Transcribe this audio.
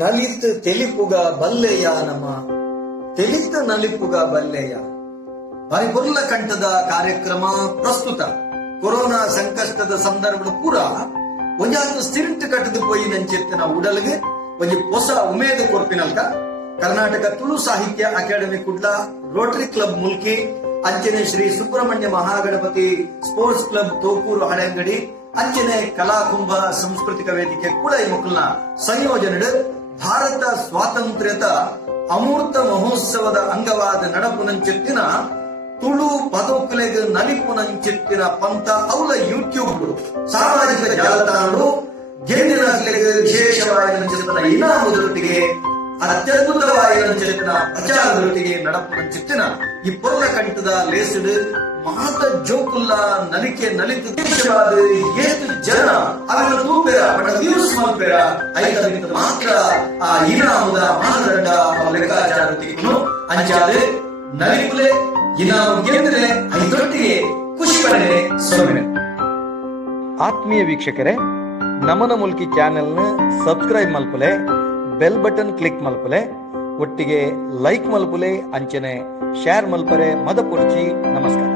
ನಲಿತ್ ತೆಲಿಪುಗ ಬಲ್ಲೆಯ ನಮ ತೆಲಿತ್ ನಲಿಪುಗ ಬಲ್ಲೆಯ ಪರಿಪುರ್ಲ ಕಂಠದ ಕಾರ್ಯಕ್ರಮ ಪ್ರಸ್ತುತ ಕೊರೋನಾ ಸಂಕಷ್ಟದ ಸಂದರ್ಭ ಪೂರ ಒಂಜಾದು ಸ್ಟಿರಿಂಟ್ ಕಟ್ಟದು ಪೋಯಿ ನಂಚೆತ್ತಿನ ಉಡಲ್ಗೆ ಒಂಜಿ ಹೊಸ ಉಮೇದು ಕೊರ್ಪಿನಲ್ಕ ಕರ್ನಾಟಕ ತುಳು ಸಾಹಿತ್ಯ academy Kudla Rotary club Mulki ಅಂಚನೆ ಶ್ರೀ ಸುಬ್ರಹ್ಮಣ್ಯ ಮಹಾಗಣಪತಿ ಸ್ಪೋರ್ಟ್ಸ್ ಕ್ಲಬ್ ತೋಕೂರು ಹಳೆಂಗಡಿ ಅಂಚನೆ ಕಲಾಕುಂಭ ಸಾಂಸ್ಕೃತಿಕ ವೇದಿಕೆ ಕೂಡ ಈ ಮಕ್ಕಳನ್ನ ಸಂಯೋಜನೆ ಭಾರತ ಸ್ವಾತಂತ್ರ್ಯದ ಅಮೂರ್ತ ಮಹೋತ್ಸವದ ಅಂಗವಾದ ನಡಪುನಂಚೆತ್ತಿನ ತುಳು ಪದಕಲೆಗೆ ನಲಿಪುನಂಚೆತ್ತಿನ ಪಂಥ ಅವಳ ಯೂಟ್ಯೂಬ್ ಸಾಮಾಜಿಕ ಜಾಲತಾಣಗಳು ಗೆಂಡಿನ ವಿಶೇಷವಾದ ಇನಾಮದೊಟ್ಟಿಗೆ ಅತ್ಯದ್ಭುತವಾದ ಪ್ರಚಾರದೊಟ್ಟಿಗೆ ನಡಪುನಂಚೆತ್ತಿನ ಈ ಪೊರ್ಲ ಕಂಠದ ಲೇಸಡ್ ಮಾತ ಜೋಕುಲ್ಲ ನಲಿಕೆ ನಲಿತ ದೇಶವಾದ ಏತು ಜನ ಅವರ ತೂಪೆರ ಬಡ ವ್ಯೂಸ್ ಮಲ್ಪೆರ ಐದರಿಂದ ಮಾತ್ರ ಆ ಇನಾಮದ ಮಾನದಂಡ ಲೆಕ್ಕಾಚಾರತಿಗೂ ಅಂಚಾದೆ ನಲಿಪುಲೆ ಇನಾಮ ಗೆಂದ್ರೆ ಐದೊಟ್ಟಿಗೆ ಖುಷಿ ಪಡೆ ಸೊನ್ನೆ. ಆತ್ಮೀಯ ವೀಕ್ಷಕರೇ, ನಮನ ಮುಲ್ಕಿ ಚಾನೆಲ್ನ ಸಬ್ಸ್ಕ್ರೈಬ್ ಮಲ್ಪಲೆ, ಬೆಲ್ ಬಟನ್ ಕ್ಲಿಕ್ ಮಲ್ಪಲೆ, ಒಟ್ಟಿಗೆ ಲೈಕ್ ಮಲ್ಪಲೆ, ಅಂಚನೆ ಶೇರ್ ಮಲ್ಪರೆ ಮದ ಪೊರ್ಚಿ. ನಮಸ್ಕಾರ.